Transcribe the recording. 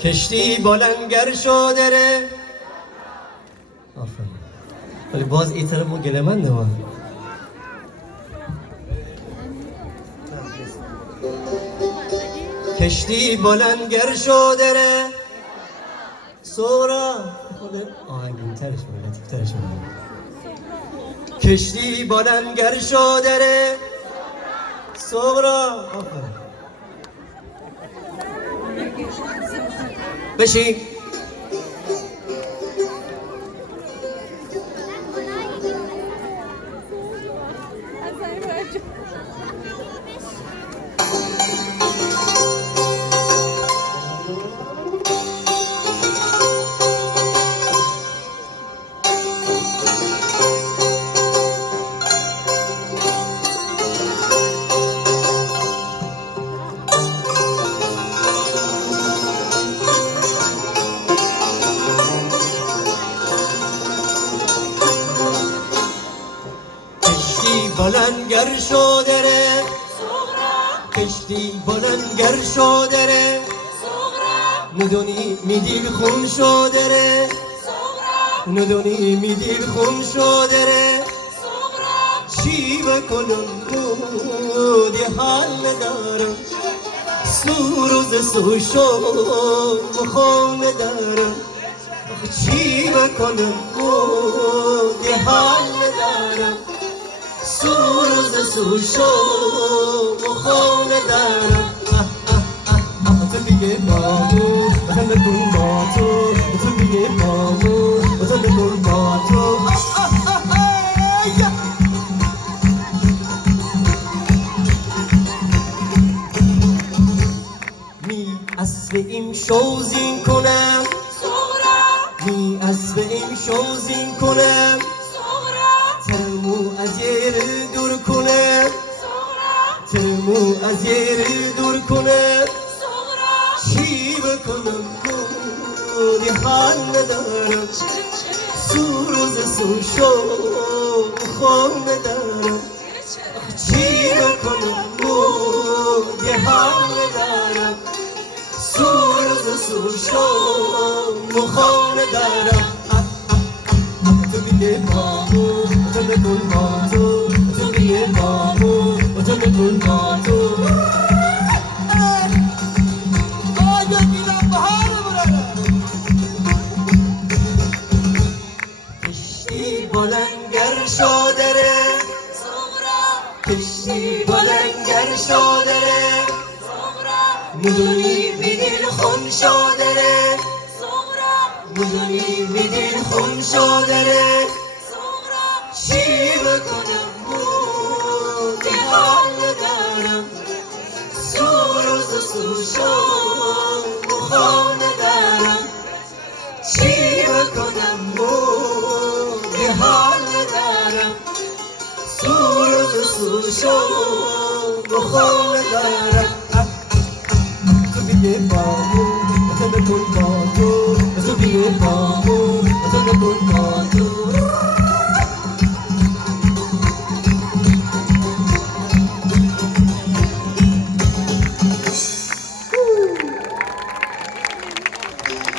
کشتی بلنگر شدره آفرین ولی باز این طرف ما گلمنده ما کشتی بلنگر شدره سورا آهنگین ترش بود لطیف ترش بود کشتی بلنگر شدره سورا بشی بلنگر شدره کشتی بلنگر شدره ندونی میدیل خون شدره ندونی میدیل خون شدره چی بکنم بودی حال ندارم سوروز سوشو خون ندارم چی بکنم بودی حال ندارم سوروز سوشو خونه دارم تو دیگه بامو تو بکن با تو دیگه بامو تو بکن با تو می اسب این شوزین کنم می اسب این شوزین کنم ترمو از یر دور کنه ترمو از یر دور کنه چی بکنم بودی حال ندارم سوروز سوشو خون ندارم چی بکنم بودی حال ندارم سوروز سوشو خون ندارم تو دیگه بامو تو بکن با تو دیگه بامو تو بکن با تو کشتی بلنگر شدره کشتی بلنگر شدره ندونی میدیل خون شدره ندونی میدیل خون شدره چی بکنم بودی حال ندارم سوروز سوشو خون ندارم چی بکنم بودی حال ندارم سوروز سوشو خون ندارم تو دیگه بامو تو بکن با تو دیگه بامو تو بکن با